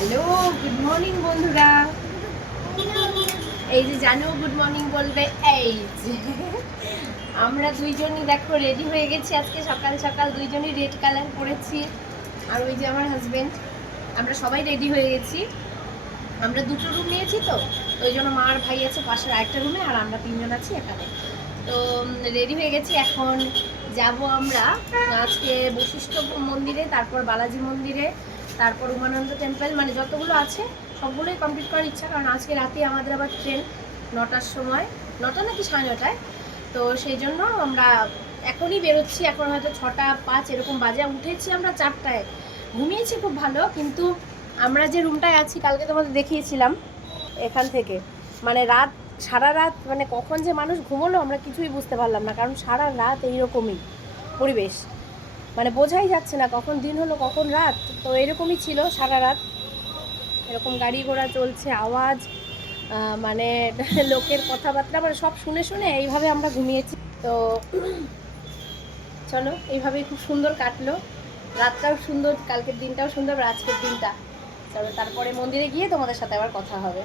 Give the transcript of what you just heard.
Hello, good morning বন্ধুরা। এই যে জানো গুড মর্নিং বলবে, এই যে আমরা দুইজনই দেখো রেডি হয়ে গেছি। আজকে সকাল সকাল দুইজনই রেড কালার পরেছি। আর ওই যে আমার হাজবেন্ড, আমরা সবাই রেডি হয়ে গেছি। আমরা দুটো রুম নিয়েছি, তো ওই জন্য মা আর ভাই আছে পাশের আরেকটা রুমে, আর আমরা তিনজন আছি এখানে। তো রেডি হয়ে গেছি। এখন যাব আমরা আজকে বশিষ্ঠ মন্দিরে, তারপর বালাজি মন্দিরে, তারপর উমানন্দ টেম্পল, মানে যতগুলো আছে সবগুলোই কমপ্লিট করার ইচ্ছা। কারণ আজকে রাতে আমাদের আবার ট্রেন 9টার সময়, 9টা নাকি 9:30। তো সেই জন্য আমরা এখনই বেরোচ্ছি। এখন হয়তো 6টা 5 এরকম বাজে। উঠেছি আমরা 4টায়, ঘুমিয়েছি খুব ভালো। কিন্তু আমরা যে রুমটায় আছি কালকে তোমাদের দেখিয়েছিলাম, এখান থেকে মানে সারা রাত, মানে কখন যে মানুষ ঘুমোলো আমরা কিছুই বুঝতে পারলাম না। কারণ সারা রাত এইরকমই পরিবেশ, মানে বোঝাই যাচ্ছে না কখন দিন হলো কখন রাত। তো এরকমই ছিল সারা রাত, এরকম গাড়ি ঘোড়া চলছে, আওয়াজ, মানে লোকের কথাবার্তা, মানে সব শুনে শুনে এইভাবে আমরা ঘুমিয়েছি। তো চলো, এইভাবেই খুব সুন্দর কাটলো। রাতটাও সুন্দর, কালকের দিনটাও সুন্দর, আজকের দিনটা। চলো তারপরে মন্দিরে গিয়ে তোমাদের সাথে আবার কথা হবে।